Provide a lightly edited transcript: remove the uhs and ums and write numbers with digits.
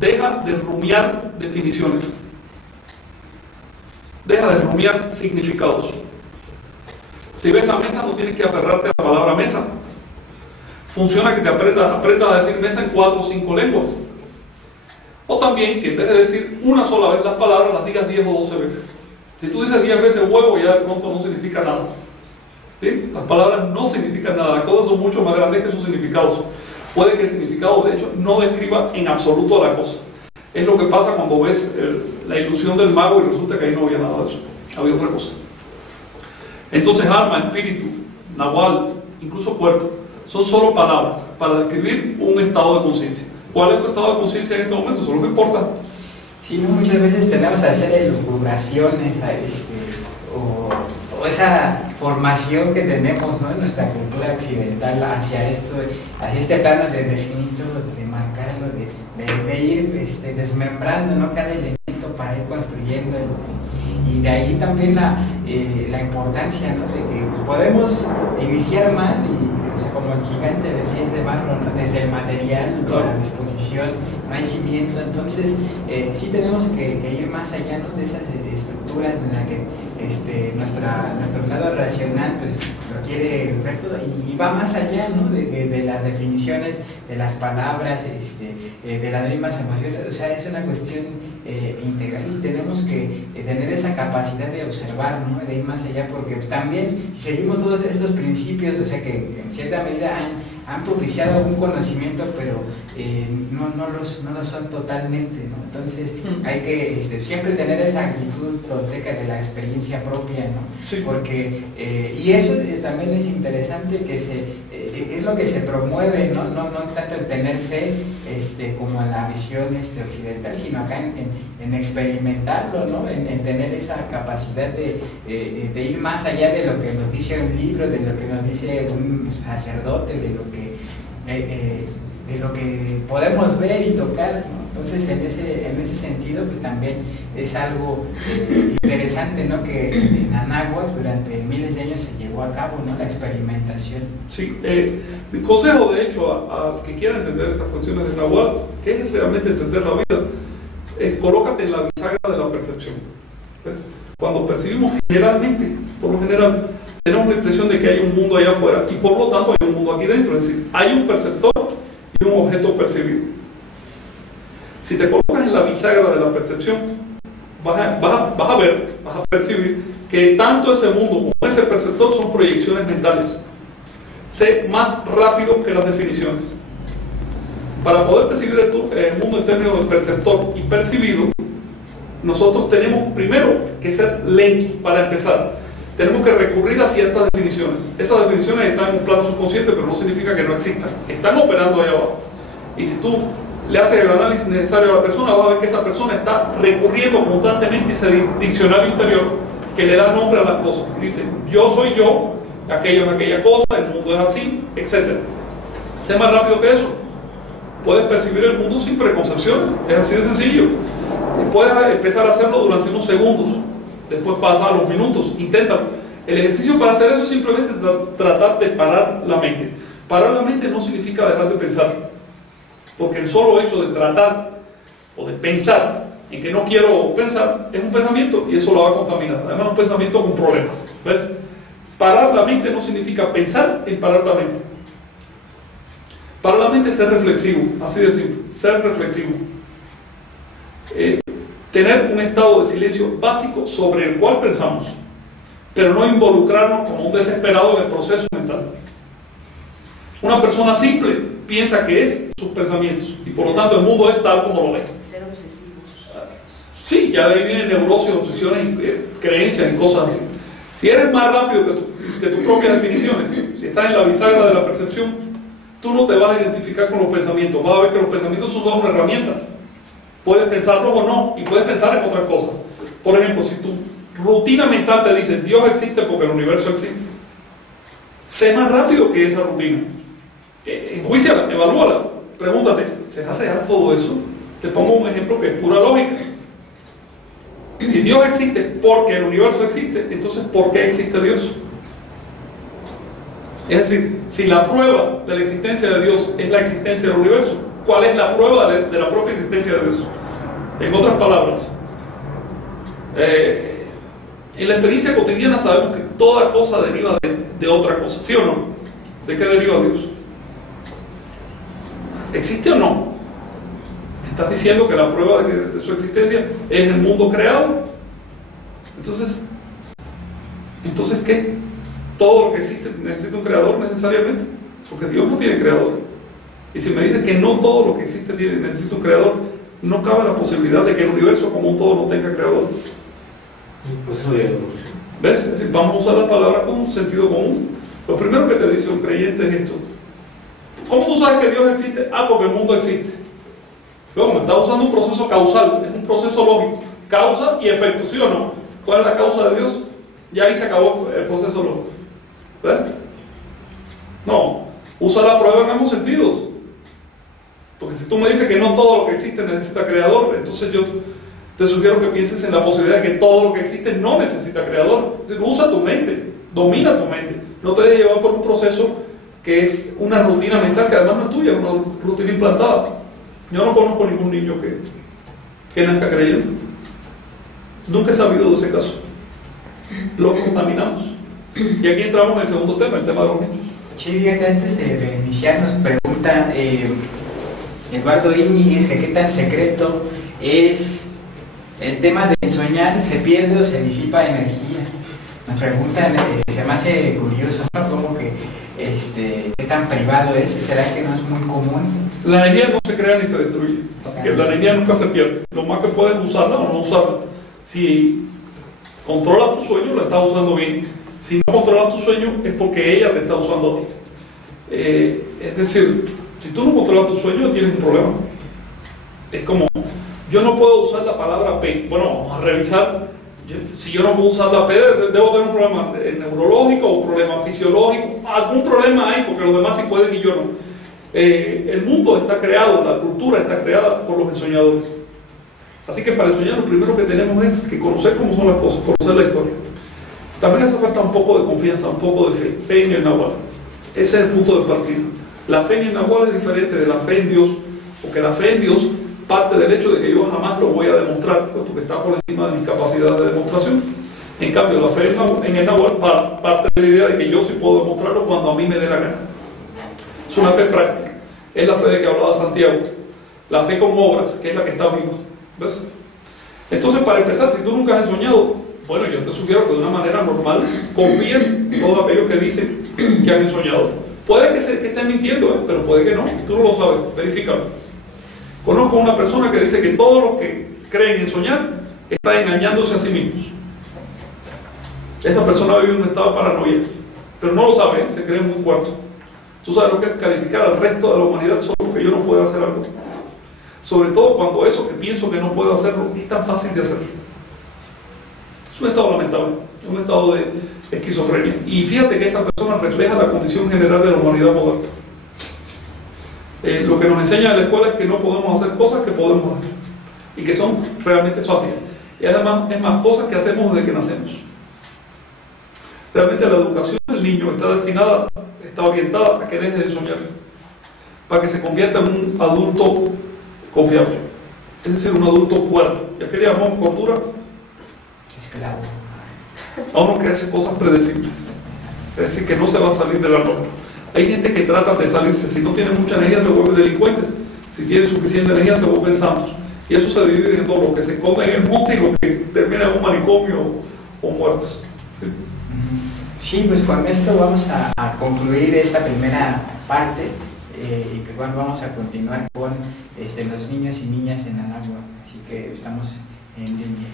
Deja de rumiar definiciones. Deja de rumiar significados. Si ves la mesa, no tienes que aferrarte a la palabra mesa. Funciona que te aprendas a decir mesa en 4 o 5 lenguas. O también que en vez de decir una sola vez las palabras, las digas 10 o 12 veces. Si tú dices 10 veces huevo, ya de pronto no significa nada. ¿Sí? Las palabras no significan nada. Las cosas son mucho más grandes que sus significados. Puede que el significado, de hecho, no describa en absoluto la cosa. Es lo que pasa cuando ves la ilusión del mago y resulta que ahí no había nada de eso. Había otra cosa. Entonces, alma, espíritu, nahual, incluso cuerpo, son solo palabras para describir un estado de conciencia. ¿Cuál es tu estado de conciencia en este momento? Eso es lo que importa. Sí, ¿no? Muchas veces tenemos que hacer elucubraciones o esa formación que tenemos, ¿no?, en nuestra cultura occidental hacia esto, hacia este plano de definir todo, de marcarlo, de ir desmembrando, ¿no?, cada elemento para ir construyendo. Y de ahí también la importancia, ¿no?, de que podemos iniciar mal y, o sea, como el gigante de pies de barro, ¿no?, desde el material, la disposición, no hay cimiento. Entonces sí tenemos que ir más allá, ¿no?, de esas estructuras en las que nuestro lado racional pues lo quiere ver todo y va más allá, ¿no?, de las definiciones, de las palabras, de las mismas emociones. O sea, es una cuestión integral y tenemos que tener esa capacidad de observar, ¿no?, de ir más allá, porque pues, también si seguimos todos estos principios, o sea, que en cierta medida han propiciado un conocimiento, pero no lo son totalmente, ¿no? Entonces hay que siempre tener esa actitud tolteca de la experiencia propia, ¿no? Sí. Porque y eso también es interesante, que es lo que se promueve, ¿no? No tanto el tener fe como en la visión occidental, sino acá en experimentarlo, ¿no? En tener esa capacidad de ir más allá de lo que nos dice un libro, de lo que nos dice un sacerdote, de lo que podemos ver y tocar, ¿no? Entonces en ese sentido pues también es algo interesante, ¿no?, que en Anáhuac durante miles de años se llevó a cabo, ¿no?, la experimentación. Sí, mi consejo de hecho a que quiera entender estas cuestiones de Nahual, que es realmente entender la vida, es colócate en la bisagra de la percepción. ¿Ves? Cuando percibimos generalmente, por lo general, tenemos la impresión de que hay un mundo allá afuera y por lo tanto hay un mundo aquí dentro, es decir, hay un perceptor y un objeto percibido. Si te colocas en la bisagra de la percepción, vas a percibir que tanto ese mundo como ese perceptor son proyecciones mentales. Sé más rápido que las definiciones. Para poder percibir el mundo en términos de perceptor y percibido, nosotros tenemos primero que ser lentos para empezar. Tenemos que recurrir a ciertas definiciones. Esas definiciones están en un plano subconsciente, pero no significa que no existan. Están operando ahí abajo. Y si tú le haces el análisis necesario a la persona, vas a ver que esa persona está recurriendo constantemente a ese diccionario interior que le da nombre a las cosas. Y dice, yo soy yo, aquello es aquella cosa, el mundo es así, etc. Sé más rápido que eso. Puedes percibir el mundo sin preconcepciones. Es así de sencillo. Puedes empezar a hacerlo durante unos segundos. Después pasa a los minutos. Inténtalo. El ejercicio para hacer eso es simplemente tratar de parar la mente. Parar la mente no significa dejar de pensar. Porque el solo hecho de tratar o de pensar en que no quiero pensar es un pensamiento y eso lo va a contaminar. Además, es un pensamiento con problemas. ¿Ves? Parar la mente no significa pensar en parar la mente. Parar la mente es ser reflexivo, así de simple, ser reflexivo. Tener un estado de silencio básico sobre el cual pensamos, pero no involucrarnos como un desesperado en el proceso mental. Una persona simple piensa que es sus pensamientos y por lo tanto el mundo es tal como lo ve. Ser obsesivos. Sí, ya de ahí vienen neurosis, obsesiones, creencias y cosas así. Si eres más rápido que tus propias definiciones, si estás en la bisagra de la percepción, tú no te vas a identificar con los pensamientos. Vas a ver que los pensamientos son solo una herramienta. Puedes pensarlos o no, y puedes pensar en otras cosas. Por ejemplo, si tu rutina mental te dice Dios existe porque el universo existe, sé más rápido que esa rutina. Enjuíciala, evalúala, pregúntate, ¿será real todo eso? Te pongo un ejemplo que es pura lógica. Si Dios existe porque el universo existe, entonces ¿por qué existe Dios? Es decir, si la prueba de la existencia de Dios es la existencia del universo, ¿cuál es la prueba de la propia existencia existencia de Dios. En otras palabras, en la experiencia cotidiana sabemos que toda cosa deriva de otra cosa, ¿sí o no? ¿De qué deriva Dios? ¿Existe o no? ¿Me estás diciendo que la prueba de su existencia es el mundo creado? Entonces ¿qué? ¿Todo lo que existe necesita un creador necesariamente? Porque Dios no tiene creador. Y si me dices que no todo lo que existe necesita un creador, no cabe la posibilidad de que el universo como un todo no tenga creador. ¿Ves? Es decir, vamos a usar la palabra con un sentido común. Lo primero que te dice un creyente es esto: ¿cómo tú sabes que Dios existe? Ah, porque el mundo existe. Luego me está usando un proceso causal, es un proceso lógico, causa y efecto, ¿sí o no? ¿Cuál es la causa de Dios? Ya ahí se acabó el proceso lógico. ¿Ves? No, usa la prueba en ambos sentidos. Porque si tú me dices que no todo lo que existe necesita creador, entonces yo te sugiero que pienses en la posibilidad de que todo lo que existe no necesita creador. Es decir, usa tu mente, domina tu mente. No te dejes llevar por un proceso que es una rutina mental que además no es tuya, es una rutina implantada. Yo no conozco ningún niño que nazca creyendo. Nunca he sabido de ese caso. Lo contaminamos. Y aquí entramos en el segundo tema, el tema de los niños. Sí, fíjate, antes de iniciar nos pregunta Eduardo Íñiguez que qué tan secreto es el tema de soñar, ¿se pierde o se disipa energía? Nos preguntan, se me hace curioso, ¿no? Como que qué tan privado es, ¿será que no es muy común? La energía no se crea ni se destruye, así que la energía nunca se pierde. Lo más que puedes usarla o no usarla. Si controlas tu sueño, la estás usando bien. Si no controlas tu sueño, es porque ella te está usando a ti. Es decir, si tú no controlas tu sueño, tienes un problema. Es como, yo no puedo usar la palabra P. Bueno, vamos a revisar. Si yo no puedo usar la P, debo tener un problema neurológico o un problema fisiológico. Algún problema hay, porque los demás sí pueden y yo no. El mundo está creado, la cultura está creada por los ensoñadores. Así que para ensoñar lo primero que tenemos es que conocer cómo son las cosas, conocer la historia. También hace falta un poco de confianza, un poco de fe en el Nahual. Ese es el punto de partida. La fe en el Nahual es diferente de la fe en Dios, porque la fe en Dios parte del hecho de que yo jamás lo voy a demostrar, puesto que está por encima de mis capacidades de demostración. En cambio, la fe en el Nahual parte de la idea de que yo sí puedo demostrarlo cuando a mí me dé la gana. Es una fe práctica. Es la fe de que hablaba Santiago. La fe con obras, que es la que está viva. ¿Ves? Entonces, para empezar, si tú nunca has soñado, bueno, yo te sugiero que de una manera normal confíes en todo aquello que dicen que han soñado. Puede que estén mintiendo, pero puede que no, y tú no lo sabes, verifícalo. Conozco a una persona que dice que todos los que creen en soñar están engañándose a sí mismos. Esa persona vive en un estado de paranoia, pero no lo sabe, se cree muy cuarto. Tú sabes lo que es calificar al resto de la humanidad solo porque yo no puedo hacer algo. Sobre todo cuando eso que pienso que no puedo hacerlo es tan fácil de hacer. Es un estado lamentable, es un estado de esquizofrenia. Y fíjate que esa persona refleja la condición general de la humanidad moderna. Lo que nos enseña en la escuela es que no podemos hacer cosas que podemos hacer y que son realmente fáciles. Y además es más cosas que hacemos desde que nacemos. Realmente la educación del niño está orientada a que deje de soñar, para que se convierta en un adulto confiable, es decir, un adulto cuerdo. ¿Ya que le llamamos cordura? Esclavo. A uno que hace cosas predecibles, es decir, que no se va a salir de la norma. Hay gente que trata de salirse, si no tiene mucha energía se vuelven delincuentes, si tiene suficiente energía se vuelven santos. Y eso se divide en todo, lo que se come en el monte y lo que termina en un manicomio o muertos. ¿Sí? Sí, pues con esto vamos a concluir esta primera parte y que bueno, vamos a continuar con los niños y niñas en Anáhuac, así que estamos en línea.